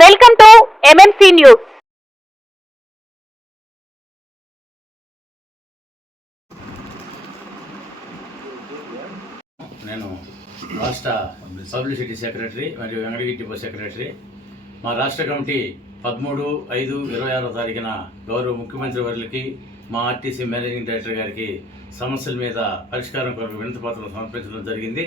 Welcome to MMC news. నేను రాష్ట్ర publicity secretary మరియు వెంకటగిరి డిపో సెక్రటరీ. మా రాష్ట్ర కమిటీ 13/5/26 గౌరవ ముఖ్యమంత్రి వర్యులకి, మా ఆర్టీసీ మేనేజింగ్ డైరెక్టర్ గారికి సమస్యల మీద పరిష్కారం కొరకు వినతిపత్రం సమర్పించడం జరిగింది.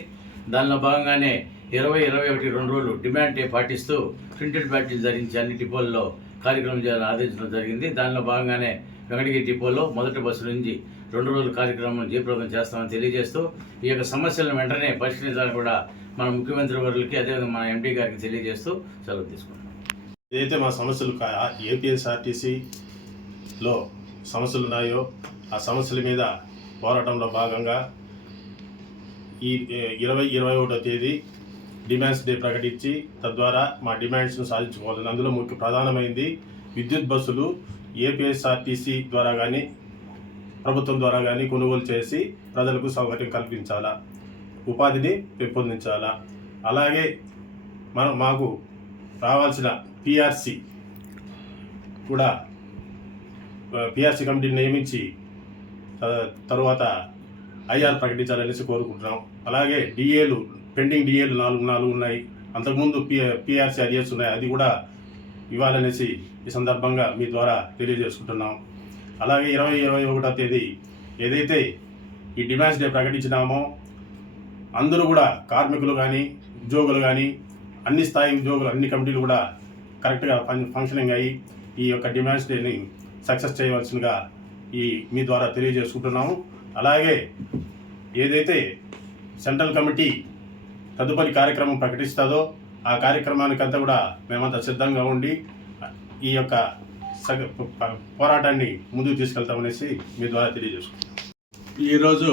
దానిలో భాగంగానే 20-21 2 రోజులు డిమాండ్ డే పాటిస్తూ ప్రింటెడ్ బ్యాడ్జీలు ధరించి అన్ని డిపోల్లో కార్యక్రమం చేయాలని ఆదేశించడం జరిగింది. దానిలో భాగంగానే వెంకటగిరి డిపోలో మొదటి బస్సు నుంచి 2 రోజుల కార్యక్రమం జయప్రదం చేస్తామని తెలియజేస్తూ ఈ యొక్క సమస్యలను వెంటనే పరిష్కరించాలని కూడా మన ముఖ్యమంత్రి వర్యులకి, అదేవిధంగా మన ఎంపీ గారికి తెలియజేస్తూ సెలవు తీసుకుంటాం. ఏదైతే మా సమస్యలు ఏపీఎస్ఆర్టీసీలో సమస్యలు ఉన్నాయో ఆ సమస్యల మీద పోరాటంలో భాగంగా ఈ 20-21 తేదీ డిమాండ్స్ డే ప్రకటించి తద్వారా మా డిమాండ్స్ను సాధించుకోవాలని, అందులో ప్రధానమైంది విద్యుత్ బస్సులు ఏపీఎస్ఆర్టీసీ ద్వారా కానీ ప్రభుత్వం ద్వారా కానీ కొనుగోలు చేసి ప్రజలకు సౌకర్యం కల్పించాలా, ఉపాధిని పెంపొందించాలా. అలాగే మాకు రావాల్సిన పిఆర్సీ కూడా పిఆర్సీ కమిటీని నియమించి తరువాత ఐఆర్ ప్రకటించాలనేసి కోరుకుంటున్నాం. అలాగే డిఏలు పెండింగ్ డిఏలు 4 ఉన్నాయి. అంతకుముందు పిఆర్సీ అరియర్స్ ఉన్నాయి, అది కూడా ఇవ్వాలనేసి ఈ సందర్భంగా మీ ద్వారా తెలియజేసుకుంటున్నాం. అలాగే 20-21 తేదీ ఏదైతే ఈ డిమాండ్స్ డే ప్రకటించినామో అందరూ కూడా కార్మికులు కానీ ఉద్యోగులు కానీ అన్ని స్థాయి ఉద్యోగులు అన్ని కమిటీలు కూడా కరెక్ట్గా ఫంక్షనింగ్ అయ్యి ఈ యొక్క డిమాండ్స్ డేని సక్సెస్ చేయవలసిందిగా మీ ద్వారా తెలియజేసుకుంటున్నాము. అలాగే ఏదైతే సెంట్రల్ కమిటీ తదుపరి కార్యక్రమం ప్రకటిస్తుందో ఆ కార్యక్రమానికంతా కూడా మేమంతా సిద్ధంగా ఉండి ఈ యొక్క పోరాటాన్ని ముందుకు తీసుకెళ్తామనేసి మీ ద్వారా తెలియజేసుకుంటాం. ఈరోజు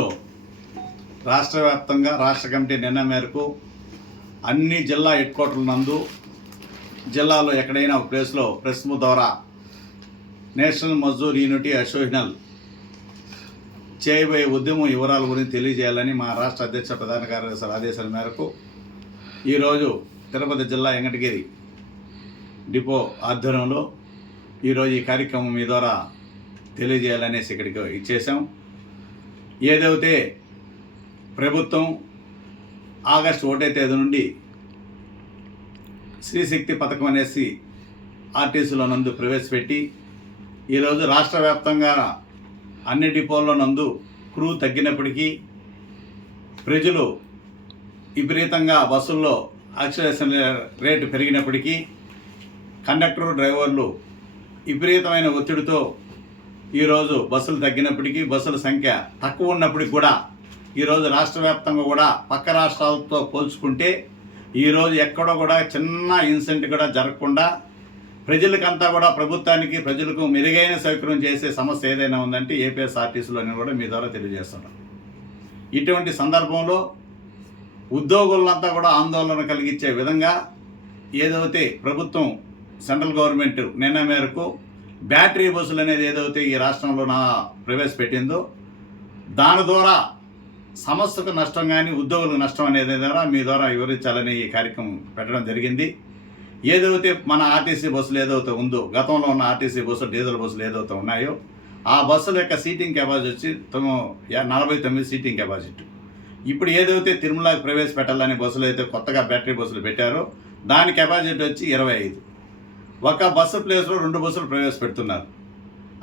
రాష్ట్ర వ్యాప్తంగా రాష్ట్ర కమిటీ నిర్ణయం మేరకు అన్ని జిల్లా హెడ్ క్వార్టర్ల నందు జిల్లాలో ఎక్కడైనా ఒక ప్లేస్లో ప్రెస్ ద్వారా నేషనల్ మజ్దూర్ యూనిటీ అసోసియేషన్ చేయబోయే ఉద్యమం వివరాల గురించి తెలియజేయాలని మా రాష్ట్ర అధ్యక్ష ప్రధాన కార్యదర్శి ఆదేశాల మేరకు ఈరోజు తిరుపతి జిల్లా వెంకటగిరి డిపో ఆధ్వర్యంలో ఈరోజు ఈ కార్యక్రమం మీ ద్వారా తెలియజేయాలనేసి ఇక్కడికి ఇచ్చేసాం. ఏదైతే ప్రభుత్వం ఆగస్టు 1వ తేదీ నుండి శ్రీశక్తి పథకం అనేసి ఆర్టీసీలో నందు ప్రవేశపెట్టి ఈరోజు రాష్ట్ర వ్యాప్తంగా అన్ని డిపోల్లో నందు క్రూ తగ్గినప్పటికీ ప్రజలు విపరీతంగా బస్సుల్లో యాక్సిలరేషన్ రేటు పెరిగినప్పటికీ కండక్టర్ డ్రైవర్లు విపరీతమైన ఒత్తిడితో ఈరోజు బస్సులు తగ్గినప్పటికీ బస్సుల సంఖ్య తక్కువ ఉన్నప్పటికీ కూడా ఈరోజు రాష్ట్ర వ్యాప్తంగా కూడా పక్క రాష్ట్రాలతో పోల్చుకుంటే ఈరోజు ఎక్కడో కూడా చిన్న ఇన్సిడెంట్ కూడా జరగకుండా ప్రజలకంతా కూడా ప్రభుత్వానికి ప్రజలకు మెరుగైన సౌకర్యం చేసే సమస్య ఏదైనా ఉందంటే ఏపీఎస్ఆర్టీసీలోని కూడా మీ ద్వారా తెలియజేస్తున్నాం. ఇటువంటి సందర్భంలో ఉద్యోగులంతా కూడా ఆందోళన కలిగించే విధంగా ఏదైతే ప్రభుత్వం సెంట్రల్ గవర్నమెంట్ నిర్ణయం మేరకు బ్యాటరీ బస్సులు అనేది ఏదైతే ఈ రాష్ట్రంలో ప్రవేశపెట్టిందో దాని ద్వారా సంస్థకు నష్టం కానీ ఉద్యోగులకు నష్టం అనేది ద్వారా మీ ద్వారా వివరించాలని ఈ కార్యక్రమం పెట్టడం జరిగింది. ఏదైతే మన ఆర్టీసీ బస్సులు ఏదైతే ఉందో గతంలో ఉన్న ఆర్టీసీ బస్సులు డీజిల్ బస్సులు ఏదైతే ఉన్నాయో ఆ బస్సుల యొక్క సీటింగ్ కెపాసిటీ వచ్చి 49 సీటింగ్ కెపాసిటీ. ఇప్పుడు ఏదైతే తిరుమలకి ప్రవేశపెట్టాలని బస్సులు అయితే కొత్తగా బ్యాటరీ బస్సులు పెట్టారో దాని కెపాసిటీ వచ్చి 25. ఒక బస్సు ప్లేస్లో 2 బస్సులు ప్రవేశపెడుతున్నారు.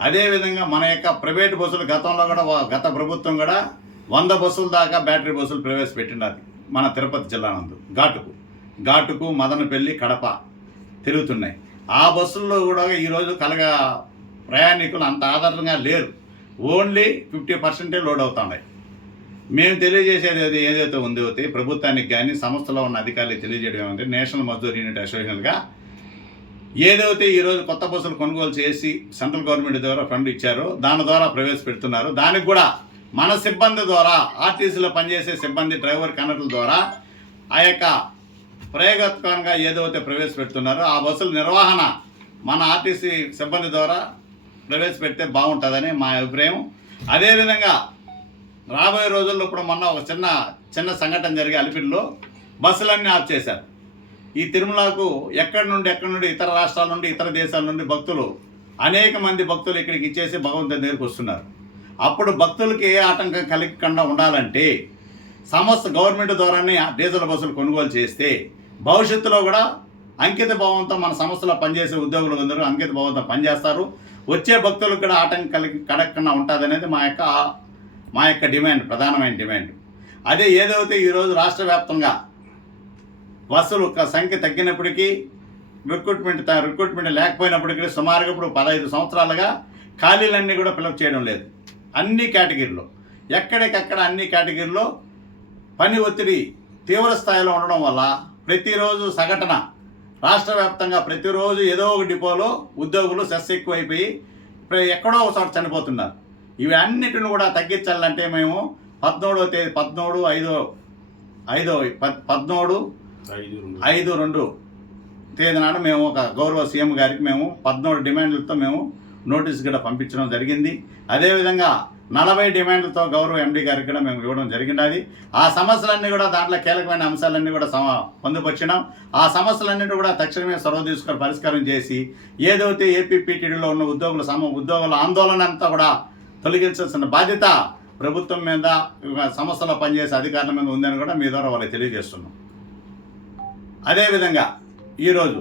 అదేవిధంగా మన యొక్క ప్రైవేట్ బస్సులు గతంలో కూడా గత ప్రభుత్వం కూడా 100 బస్సుల దాకా బ్యాటరీ బస్సులు ప్రవేశపెట్టినది మన తిరుపతి జిల్లా నందు. ఘాటుకు మదనపల్లి కడప తిరుగుతున్నాయి. ఆ బస్సుల్లో కూడా ఈరోజు ప్రయాణికులు అంత ఆధారంగా లేరు. ఓన్లీ 50% లోడ్ అవుతున్నాయి. మేము తెలియజేసేది ఏదైతే ఉందో ప్రభుత్వానికి కానీ సంస్థలో ఉన్న అధికారులకు తెలియజేయడం ఏమంటే నేషనల్ మజ్దూర్ యూనిట్ అసోసియేషన్గా ఏదైతే ఈరోజు కొత్త బస్సులు కొనుగోలు చేసి సెంట్రల్ గవర్నమెంట్ ద్వారా ఫండ్ ఇచ్చారో దాని ద్వారా ప్రవేశపెడుతున్నారు. దానికి కూడా మన సిబ్బంది ద్వారా ఆర్టీసీలో పనిచేసే సిబ్బంది డ్రైవర్ కండక్టర్ల ద్వారా ఆ యొక్క ప్రయోగాత్మకంగా ఏదైతే ప్రవేశపెడుతున్నారో ఆ బస్సుల నిర్వహణ మన ఆర్టీసీ సిబ్బంది ద్వారా ప్రవేశపెడితే బాగుంటుందని మా అభిప్రాయం. అదేవిధంగా రాబోయే రోజుల్లో ఇప్పుడు మొన్న ఒక చిన్న సంఘటన జరిగే అలిపిరిలో బస్సులన్నీ ఆఫ్ చేశారు. ఈ తిరుమలకు ఎక్కడి నుండి ఇతర రాష్ట్రాల నుండి ఇతర దేశాల నుండి భక్తులు అనేక మంది భక్తులు ఇక్కడికి ఇచ్చేసి భగవంతుని దగ్గరికి వస్తున్నారు. అప్పుడు భక్తులకి ఏ ఆటంకం కలగకుండా ఉండాలంటే గవర్నమెంట్ ద్వారానే డీజిల్ బస్సులు కొనుగోలు చేస్తే భవిష్యత్తులో కూడా అంకిత భావంతో మన సంస్థలో పనిచేసే ఉద్యోగులు అందరూ అంకిత భావంతో పనిచేస్తారు. వచ్చే భక్తులకు కూడా ఆటంకం కలగకుండా ఉంటుంది అనేది మా యొక్క డిమాండ్, ప్రధానమైన డిమాండ్. అదే ఏదైతే ఈరోజు రాష్ట్ర వ్యాప్తంగా బస్సులు సంఖ్య తగ్గినప్పటికీ రిక్రూట్మెంట్ లేకపోయినప్పటికీ సుమారుగా ఇప్పుడు 15 సంవత్సరాలుగా ఖాళీలన్నీ కూడా ఫిలప్ చేయడం లేదు. అన్ని కేటగిరీలో ఎక్కడికక్కడ అన్ని కేటగిరీలో పని ఒత్తిడి తీవ్ర స్థాయిలో ఉండడం వల్ల ప్రతిరోజు సగటున రాష్ట్ర వ్యాప్తంగా ప్రతిరోజు ఏదో ఒక డిపోలో ఉద్యోగులు సెస్ ఎక్కువైపోయి ఎక్కడో ఒకసారి చనిపోతున్నారు. ఇవి అన్నిటిని కూడా తగ్గించాలంటే మేము 17/5/2022 తేదీ నాడు మేము ఒక గౌరవ సీఎం గారికి మేము 14 డిమాండ్లతో మేము నోటీస్ కూడా పంపించడం జరిగింది. అదేవిధంగా 40 డిమాండ్లతో గౌరవ ఎండీ గారికి కూడా మేము ఇవ్వడం జరిగినది. ఆ సమస్యలన్నీ కూడా దాంట్లో కీలకమైన అంశాలన్నీ కూడా పొందుపరిచినాం. ఆ సమస్యలన్నింటి కూడా తక్షణమే చొరవ తీసుకొని పరిష్కారం చేసి ఏదైతే ఏపీపీటీడీలో ఉన్న ఉద్యోగుల ఆందోళన అంతా కూడా తొలగించాల్సిన బాధ్యత ప్రభుత్వం మీద, సంస్థలో పనిచేసే అధికారుల మీద ఉందని కూడా మీ ద్వారా వాళ్ళకి తెలియజేస్తున్నాం. అదేవిధంగా ఈరోజు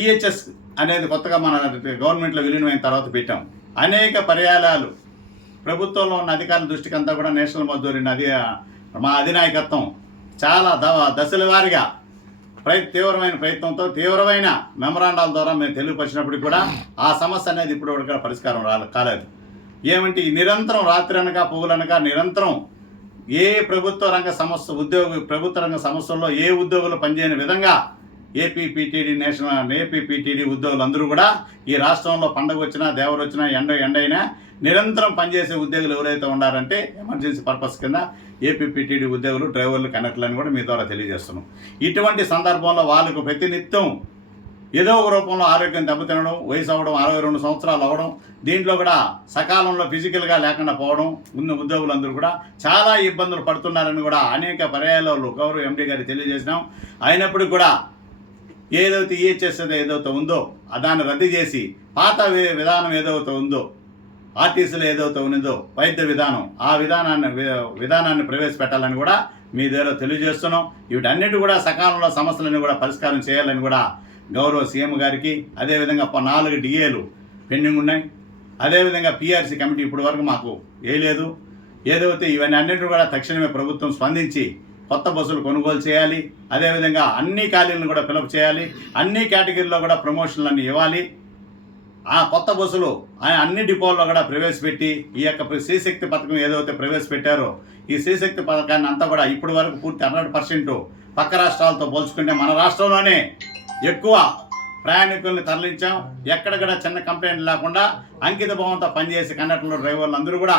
ఈహెచ్ఎస్ అనేది కొత్తగా మన గవర్నమెంట్లో విలీనమైన తర్వాత పెట్టాం. అనేక పర్యాయాలు ప్రభుత్వంలో ఉన్న అధికారుల దృష్టికి అంతా కూడా నేషనల్ మజ్దూరి మా అధినాయకత్వం చాలా దశల వారీగా తీవ్రమైన ప్రయత్నంతో తీవ్రమైన మెమరాండాల ద్వారా మేము తెలియపరిచినప్పటికీ కూడా ఆ సమస్య అనేది ఇప్పుడు కూడా పరిష్కారం కాలేదు. ఏమంటే నిరంతరం రాత్రి అనగా పొగులనగా నిరంతరం ఏ ప్రభుత్వ రంగ సంస్థల్లో ఏ ఉద్యోగులు పనిచేయని విధంగా ఏపీపీటీడీ ఉద్యోగులు అందరూ కూడా ఈ రాష్ట్రంలో పండగ వచ్చినా దేవరు వచ్చినా ఎండైనా నిరంతరం పనిచేసే ఉద్యోగులు ఎవరైతే ఉన్నారంటే ఎమర్జెన్సీ పర్పస్ కింద ఏపీపీటీడీ ఉద్యోగులు, డ్రైవర్లు, కండక్టర్లను కూడా మీ ద్వారా తెలియజేస్తున్నాం. ఇటువంటి సందర్భంలో వాళ్ళకు ప్రతినిత్యం ఏదో ఒక రూపంలో ఆరోగ్యం దెబ్బతినడం, వయసు అవ్వడం, 62 సంవత్సరాలు అవ్వడం, దీంట్లో కూడా సకాలంలో ఫిజికల్గా లేకుండా పోవడం ఉన్న ఉద్యోగులందరూ కూడా చాలా ఇబ్బందులు పడుతున్నారని కూడా అనేక పర్యాయాలు గౌరవ ఎండీ గారికి తెలియజేసినాం. అయినప్పటికీ కూడా ఏదైతే ఈహెచ్ఎస్ ఏదైతే ఉందో దాన్ని రద్దు చేసి పాత విధానం ఏదైతే ఉందో ఆర్టీసీలో ఏదైతే ఉన్నదో వైద్య విధానం, ఆ విధానాన్ని ప్రవేశపెట్టాలని కూడా మీ దగ్గర తెలియజేస్తున్నాం. వీటన్నిటి కూడా సకాలంలో సమస్యలన్నీ కూడా పరిష్కారం చేయాలని కూడా గౌరవ సీఎం గారికి, అదేవిధంగా 4 డిఏలు పెండింగ్ ఉన్నాయి. అదేవిధంగా పీఆర్సీ కమిటీ ఇప్పటి వరకు మాకు వేయలేదు. ఏదైతే ఇవన్నీ అన్నింటినీ కూడా తక్షణమే ప్రభుత్వం స్పందించి కొత్త బస్సులు కొనుగోలు చేయాలి. అదేవిధంగా అన్ని ఖాళీలను కూడా ఫిలప్ చేయాలి. అన్ని కేటగిరీలో కూడా ప్రమోషన్లన్నీ ఇవ్వాలి. ఆ కొత్త బస్సులు అన్ని డిపోల్లో కూడా ప్రవేశపెట్టి ఈ యొక్క శ్రీశక్తి పథకం ఏదైతే ప్రవేశపెట్టారో ఈ శ్రీశక్తి పథకాన్ని అంతా కూడా ఇప్పటి వరకు పూర్తి 100% పక్క రాష్ట్రాలతో పోల్చుకుంటే మన రాష్ట్రంలోనే ఎక్కువ ప్రయాణికుల్ని తరలించాం. ఎక్కడ కూడా చిన్న కంప్లైంట్ లేకుండా అంకిత భావంతో పనిచేసే కండక్టర్లు, డ్రైవర్లు అందరూ కూడా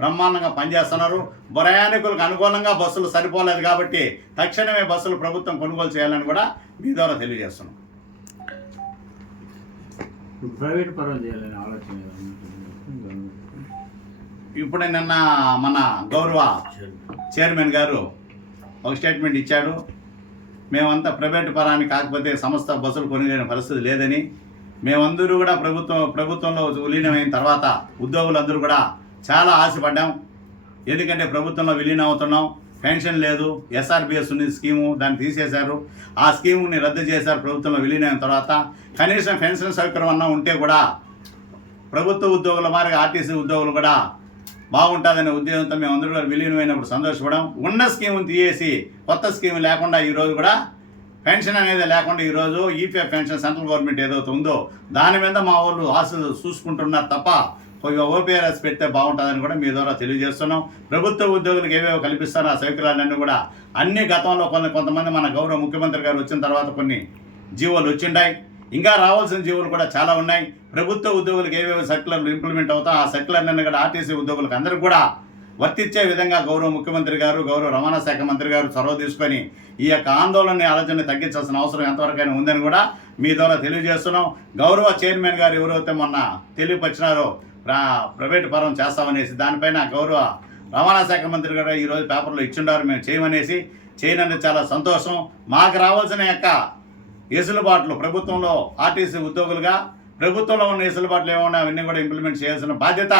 బ్రహ్మాండంగా పనిచేస్తున్నారు. ప్రయాణికులకు అనుకూలంగా బస్సులు సరిపోలేదు కాబట్టి తక్షణమే బస్సులు ప్రభుత్వం కొనుగోలు చేయాలని కూడా మీ ద్వారా తెలియజేస్తున్నాం. ప్రైవేట్ పరం చేయాలని ఆలోచన ఇప్పుడు నిన్న మన గౌరవ చైర్మన్ గారు ఒక స్టేట్మెంట్ ఇచ్చాడు. మేమంతా ప్రైవేట్ పరాన్ని కాకపోతే సంస్థ బస్సులు కొనుగోలు పరిస్థితి లేదని. మేమందరూ కూడా ప్రభుత్వంలో విలీనమైన తర్వాత ఉద్యోగులందరూ కూడా చాలా ఆశపడ్డాం. ఎందుకంటే ప్రభుత్వంలో విలీనం అవుతున్నాం, పెన్షన్ లేదు, ఎస్ఆర్బిఎస్ ఉంది స్కీము, దాన్ని తీసేశారు. ఆ స్కీముని రద్దు చేశారు ప్రభుత్వంలో విలీనమైన తర్వాత. కనీసం పెన్షన్ సౌకర్యం అన్నా ఉంటే కూడా ప్రభుత్వ ఉద్యోగుల మాదిరిగా ఆర్టీసీ ఉద్యోగులు కూడా బాగుంటుందనే ఉద్దేశంతో మేము అందరూ కూడా విలీనమైనప్పుడు సంతోషపడాం. ఉన్న స్కీముని తీసేసి కొత్త స్కీమ్ లేకుండా ఈరోజు కూడా పెన్షన్ అనేది లేకుండా ఈరోజు ఈపీఎఫ్ పెన్షన్ సెంట్రల్ గవర్నమెంట్ ఏదైతే ఉందో దాని మీద మా వాళ్ళు ఆశలు చూసుకుంటున్నారు తప్ప ఓపీఆర్ఎస్ పెడితే బాగుంటుందని కూడా మీ ద్వారా తెలియజేస్తున్నాం. ప్రభుత్వ ఉద్యోగులకు ఏవేవో కల్పిస్తారో ఆ సౌకర్యాలన్నీ కూడా అన్ని గతంలో కొంతమంది మన గౌరవ ముఖ్యమంత్రి గారు వచ్చిన తర్వాత కొన్ని జీవోలు వచ్చిండాయి. ఇంకా రావాల్సిన జీవోలు కూడా చాలా ఉన్నాయి. ప్రభుత్వ ఉద్యోగులకు ఏవేవో సర్క్యులర్లు ఇంప్లిమెంట్ అవుతాయి. ఆ సర్క్యులర్లన్నీ కూడా ఆర్టీసీ ఉద్యోగులకు అందరికీ కూడా వర్తించే విధంగా గౌరవ ముఖ్యమంత్రి గారు, గౌరవ రవాణా శాఖ మంత్రి గారు చొరవ తీసుకొని ఈ యొక్క ఆందోళన తగ్గించాల్సిన అవసరం ఎంతవరకైనా ఉందని కూడా మీ ద్వారా తెలియజేస్తున్నాం. గౌరవ చైర్మన్ గారు ఎవరైతే మొన్న తెలియపరిచినారో ప్రైవేట్ పరం చేస్తామనేసి దానిపైన గౌరవ రవాణా శాఖ మంత్రి గారు ఈరోజు పేపర్లో ఇచ్చిండారు మేము చేయమనేసి. చేయనందుకు చాలా సంతోషం. మాకు రావాల్సిన యొక్క వెసులుబాట్లు ప్రభుత్వంలో ఆర్టీసీ ఉద్యోగులుగా ప్రభుత్వంలో ఉన్న వెసులుబాట్లు ఏమన్నా అవన్నీ కూడా ఇంప్లిమెంట్ చేయాల్సిన బాధ్యత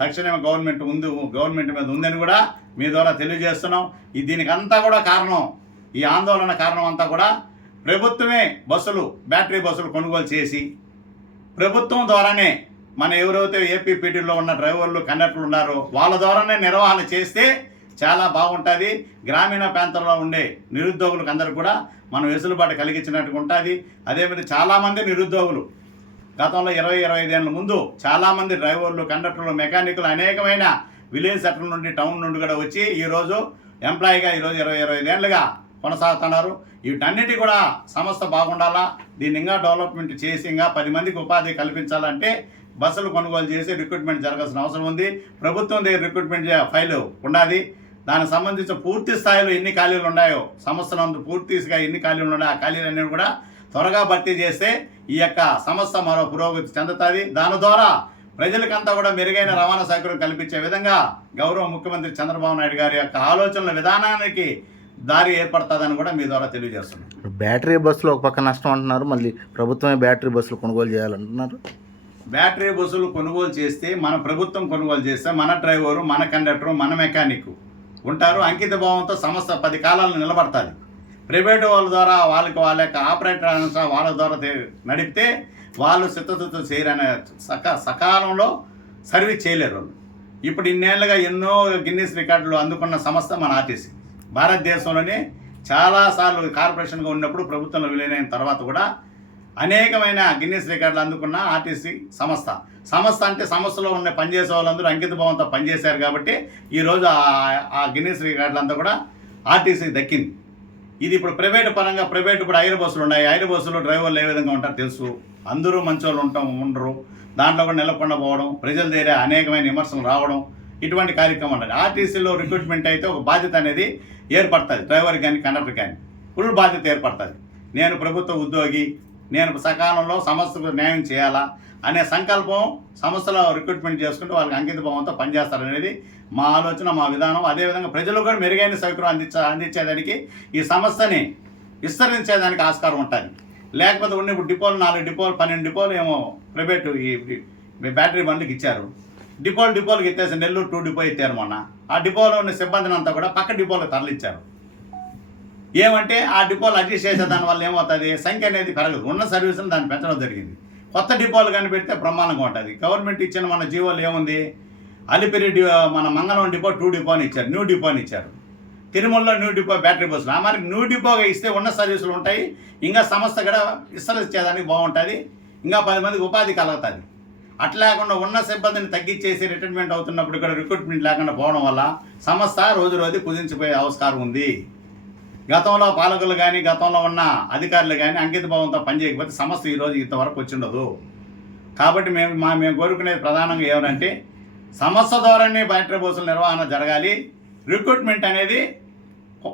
తక్షణమే గవర్నమెంట్ మీద ఉందని కూడా మీ ద్వారా తెలియజేస్తున్నాం. దీనికి అంతా కూడా కారణం, ఈ ఆందోళన కారణం అంతా కూడా ప్రభుత్వమే బ్యాటరీ బస్సులు కొనుగోలు చేసి ప్రభుత్వం ద్వారానే మన ఎవరైతే ఏపీపీటీలో ఉన్న డ్రైవర్లు కండక్టర్లు ఉన్నారో వాళ్ళ ద్వారానే నిర్వహణ చేస్తే చాలా బాగుంటుంది. గ్రామీణ ప్రాంతంలో ఉండే నిరుద్యోగులకు అందరూ కూడా మనం వెసులుబాటు కలిగించినట్టుగా ఉంటుంది. అదేవిధంగా చాలామంది నిరుద్యోగులు గతంలో 20-25 ఏళ్ళ ముందు చాలామంది డ్రైవర్లు కండక్టర్లు మెకానికులు అనేకమైన విలేజ్ సెంటర్ నుండి టౌన్ నుండి కూడా వచ్చి ఈరోజు ఎంప్లాయీగా ఈరోజు 20-25 ఏళ్ళుగా కొనసాగుతున్నారు. వీటన్నిటి కూడా సంస్థ బాగుండాలా, దీన్ని ఇంకా డెవలప్మెంట్ చేసి ఇంకా 10 మందికి ఉపాధి కల్పించాలంటే బస్సులు కొనుగోలు చేసి రిక్రూట్మెంట్ జరగాల్సిన అవసరం ఉంది. ప్రభుత్వం దగ్గర రిక్రూట్మెంట్ ఫైలు ఉన్నది. దానికి సంబంధించిన పూర్తి స్థాయిలో ఎన్ని ఖాళీలు ఉన్నాయో సంస్థ పూర్తిగా ఎన్ని ఖాళీలు ఉన్నాయో ఆ ఖాళీలన్నీ కూడా త్వరగా భర్తీ చేస్తే ఈ యొక్క సంస్థ మరో పురోగతి చెందుతుంది. దాని ద్వారా ప్రజలకంతా కూడా మెరుగైన రవాణా సౌకర్యం కల్పించే విధంగా గౌరవ ముఖ్యమంత్రి చంద్రబాబు నాయుడు గారి యొక్క ఆలోచనల విధానానికి దారి ఏర్పడుతుందని కూడా మీ ద్వారా తెలియజేస్తున్నాం. బ్యాటరీ బస్సులు ఒక పక్క నష్టం అంటున్నారు, మళ్ళీ ప్రభుత్వమే బ్యాటరీ బస్సులు కొనుగోలు చేయాలంటున్నారు. బ్యాటరీ బస్సులు కొనుగోలు చేస్తే మన ప్రభుత్వం కొనుగోలు చేస్తే మన డ్రైవరు, మన కండక్టరు, మన మెకానిక్ ఉంటారు. అంకిత భావంతో సంస్థ 10 కాలాలు నిలబడుతుంది. ప్రైవేటు వాళ్ళ ద్వారా వాళ్ళ యొక్క ఆపరేటర్ వాళ్ళ ద్వారా నడిపితే వాళ్ళు చిత్తశుద్ధితో చేయరనే సకాలంలో సర్వీస్ చేయలేరు వాళ్ళు. ఇప్పుడు ఇన్నేళ్లుగా ఎన్నో గిన్నీస్ రికార్డులు అందుకున్న సంస్థ మన ఆర్టీసీ. భారతదేశంలోనే చాలాసార్లు కార్పొరేషన్గా ఉన్నప్పుడు ప్రభుత్వంలో విలీనైన తర్వాత కూడా అనేకమైన గిన్నీస్ రికార్డులు అందుకున్న ఆర్టీసీ సంస్థ అంటే సంస్థలో ఉన్న పనిచేసే వాళ్ళందరూ అంకిత భావంతో పనిచేశారు కాబట్టి ఈరోజు ఆ గిన్నీస్ రికార్డులు అంతా కూడా ఆర్టీసీకి దక్కింది. ఇది ఇప్పుడు ప్రైవేటు పరంగా ఇప్పుడు ఐర్ బస్సులు ఉన్నాయి. ఐర్ బస్సులో డ్రైవర్లు ఏ విధంగా ఉంటారో తెలుసు. అందరూ మంచోళ్ళు ఉండరు. దాంట్లో కూడా నిలకుండా పోవడం, ప్రజల దగ్గర అనేకమైన విమర్శలు రావడం, ఇటువంటి కార్యక్రమం ఉంటుంది. ఆర్టీసీలో రిక్రూట్మెంట్ అయితే ఒక బాధ్యత అనేది ఏర్పడుతుంది. డ్రైవర్ కానీ కండక్టర్ కానీ ఫుల్ బాధ్యత ఏర్పడుతుంది. నేను ప్రభుత్వ ఉద్యోగి, నేను సకాలంలో సంస్థకు న్యాయం చేయాలా అనే సంకల్పం సంస్థలో రిక్రూట్మెంట్ చేసుకుంటూ వాళ్ళకి అంకిత భావంతో పనిచేస్తారనేది మా ఆలోచన, మా విధానం. అదేవిధంగా ప్రజలకు కూడా మెరుగైన సౌకర్యం అందించేదానికి ఈ సంస్థని విస్తరించేదానికి ఆస్కారం ఉంటుంది. లేకపోతే ఉన్న ఇప్పుడు డిపోలు 4 డిపోలు 12 డిపోలు ఏమో ప్రైవేటు ఈ బ్యాటరీ బండ్లకి ఇచ్చారు. డిపోలకు ఎత్తేసి నెల్లూరు 2 డిపో ఎత్తారు మొన్న. ఆ డిపోలో ఉన్న సిబ్బందిని అంతా కూడా పక్క డిపోలకు తరలించారు. ఏమంటే ఆ డిపోలు అడ్జస్ట్ చేసే దానివల్ల ఏమవుతుంది, సంఖ్య అనేది పెరగదు. ఉన్న సర్వీసులు దాన్ని పెంచడం జరిగింది. కొత్త డిపోలు కానీ పెడితే బ్రహ్మాండంగా ఉంటుంది. గవర్నమెంట్ ఇచ్చిన మన జీవోలు ఏముంది, అలిపిరి మన మంగళం డిపో 2 డిపోని ఇచ్చారు, న్యూ డిపోని ఇచ్చారు. తిరుమలలో న్యూ డిపో బ్యాటరీ బస్సులు. మరి న్యూ డిపోగా ఇస్తే ఉన్న సర్వీసులు ఉంటాయి, ఇంకా సంస్థ కూడా విస్తరించేదానికి బాగుంటుంది, ఇంకా 10 మందికి ఉపాధి కలుగుతుంది. అట్లా లేకుండా ఉన్న సిబ్బందిని తగ్గించేసి రిటైర్మెంట్ అవుతున్నప్పుడు ఇక్కడ రిక్రూట్మెంట్ లేకుండా పోవడం వల్ల సంస్థ రోజు కుదించిపోయే ఆస్కారం ఉంది. గతంలో పాలకులు కానీ గతంలో ఉన్న అధికారులు కానీ అంకిత భావంతో పనిచేయకపోతే సంస్థ ఈరోజు ఇంతవరకు వచ్చిండదు. కాబట్టి మేము కోరుకునేది ప్రధానంగా ఏమంటే సంస్థ ద్వారానే బ్యాటరీ బస్సుల నిర్వహణ జరగాలి. రిక్రూట్మెంట్ అనేది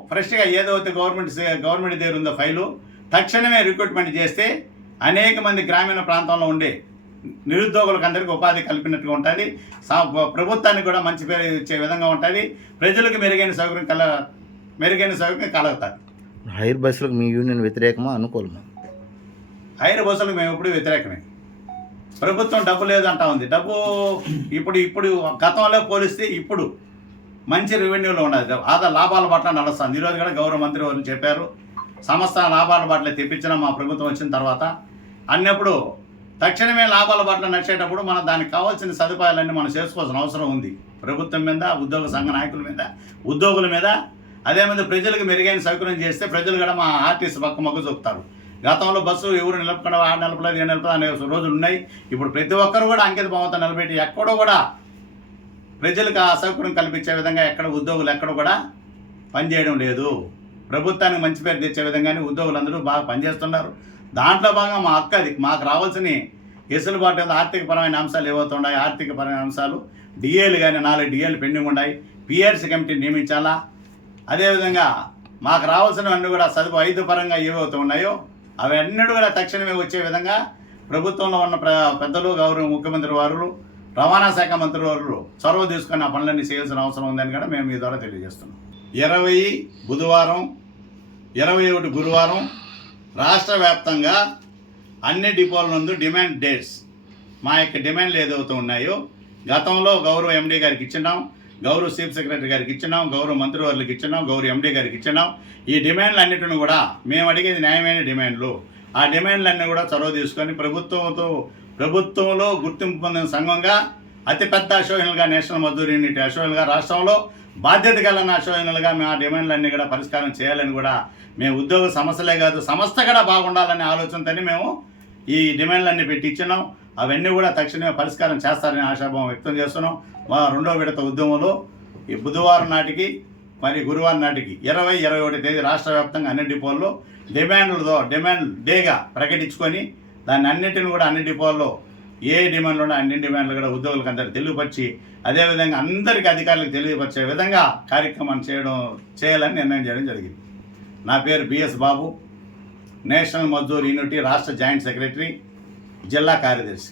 ఫ్రెష్గా ఏదైతే గవర్నమెంట్ దగ్గర ఉందో ఫైలు తక్షణమే రిక్రూట్మెంట్ చేస్తే అనేక మంది గ్రామీణ ప్రాంతంలో ఉండే నిరుద్యోగులకు అందరికీ ఉపాధి కల్పినట్టుగా ఉంటుంది. ప్రభుత్వానికి కూడా మంచి పేరు ఇచ్చే విధంగా ఉంటుంది. ప్రజలకు మెరుగైన సౌకర్యం కలుగుతుంది. హైర్ బస్సులకు మీ యూనియన్ వ్యతిరేకమా అనుకూలమా? హైర్ బస్సులకు మేము ఎప్పుడు వ్యతిరేకమే. ప్రభుత్వం డబ్బు లేదంటా ఉంది. డబ్బు ఇప్పుడు గతంలో పోలిస్తే ఇప్పుడు మంచి రెవెన్యూలో ఉన్నది. లాభాల పట్ల నడుస్తుంది. ఈరోజు కూడా గౌరవ మంత్రి వారు చెప్పారు, సంస్థ లాభాల పట్ల తెప్పించిన మా ప్రభుత్వం వచ్చిన తర్వాత అన్నప్పుడు తక్షణమే లాభాల పట్ల నడిచేటప్పుడు మనం దానికి కావాల్సిన సదుపాయాలన్నీ మనం చేసుకోవాల్సిన అవసరం ఉంది. ప్రభుత్వం మీద, ఉద్యోగ సంఘ నాయకుల మీద, ఉద్యోగుల మీద. అదేమంది ప్రజలకు మెరుగైన సౌకర్యం చేస్తే ప్రజలు కూడా మా ఆర్టీసీ పక్క మొగ్గు చూపుతారు. గతంలో బస్సు ఎవరు నిలపకుండా 6 నిలపలేదు 7 నిలపలేదు అనే రోజులు ఉన్నాయి. ఇప్పుడు ప్రతి ఒక్కరు కూడా అంకిత భావంతో నిలబెట్టి ఎక్కడో కూడా ప్రజలకు ఆ సౌకర్యం కల్పించే విధంగా ఉద్యోగులు ఎక్కడ కూడా పనిచేయడం లేదు. ప్రభుత్వానికి మంచి పేరు తెచ్చే విధంగానే ఉద్యోగులందరూ బాగా పనిచేస్తున్నారు. దాంట్లో భాగంగా మా హక్కు మాకు రావాల్సిన వెసులుబాటు ఆర్థికపరమైన అంశాలు ఏవవుతున్నాయి. ఆర్థికపరమైన అంశాలు డిఏలు కానీ 4 డిఏలు పెండింగ్ ఉన్నాయి. పిఆర్సీ కమిటీ నియమించాలా. అదేవిధంగా మాకు రావాల్సినవన్నీ కూడా ఐదు పరంగా ఏవైతే ఉన్నాయో అవన్నీ కూడా తక్షణమే వచ్చే విధంగా ప్రభుత్వంలో ఉన్న పెద్దలు, గౌరవ ముఖ్యమంత్రి వారు, రవాణా శాఖ మంత్రి వారు చొరవ తీసుకుని ఆ పనులన్నీ చేయాల్సిన అవసరం ఉందని కూడా మేము మీ ద్వారా తెలియజేస్తున్నాం. 20 బుధవారం 21 గురువారం రాష్ట్ర వ్యాప్తంగా అన్ని డిపోల నందు డిమాండ్ డేట్స్ మా యొక్క డిమాండ్లు ఏదైతే ఉన్నాయో గతంలో గౌరవ ఎండీ గారికి ఇచ్చినాం, గౌరవ చీఫ్ సెక్రటరీ గారికి ఇచ్చినాం, గౌరవ మంత్రివర్యులకు ఇచ్చినాం, గౌరవ ఎండీ గారికి ఇచ్చినాం. ఈ డిమాండ్లు అన్నిటిని కూడా మేము అడిగేది న్యాయమైన డిమాండ్లు. ఆ డిమాండ్లన్నీ కూడా చొరవ తీసుకొని ప్రభుత్వంలో గుర్తింపు పొందిన సంఘంగా అతిపెద్ద అసోసియేషన్గా నేషనల్ మజ్దూర్ యూనిటీ అసోసియేషన్గా రాష్ట్రంలో బాధ్యత కలిగిన అసోసియేషన్లుగా మేము ఆ డిమాండ్లన్నీ కూడా పరిష్కారం చేయాలని కూడా మేము ఉద్యోగ సమస్యలే కాదు సంస్థ కూడా బాగుండాలనే ఆలోచనతోనే మేము ఈ డిమాండ్లన్నీ పెట్టి ఇచ్చినాం. అవన్నీ కూడా తక్షణమే పరిష్కారం చేస్తారని ఆశాభావం వ్యక్తం చేస్తున్నాం. మా 2వ విడత ఉద్యమంలో ఈ బుధవారం నాటికి మరి గురువారం నాటికి 20, 21 తేదీ రాష్ట్ర వ్యాప్తంగా అన్ని డిపోల్లో డిమాండ్ డేగా ప్రకటించుకొని దాన్ని అన్నింటిని కూడా అన్ని డిపోల్లో ఏ డిమాండ్లు ఉన్నా అన్ని డిమాండ్లు కూడా ఉద్యోగులకు అందరికీ తెలియపరిచి అదేవిధంగా అందరికీ అధికారులకు తెలియపరిచే విధంగా కార్యక్రమాన్ని చేయాలని నిర్ణయం చేయడం జరిగింది. నా పేరు బిఎస్ బాబు, నేషనల్ మజ్దూర్ యూనిటీ రాష్ట్ర జాయింట్ సెక్రటరీ, జిల్లా కార్యదర్శి.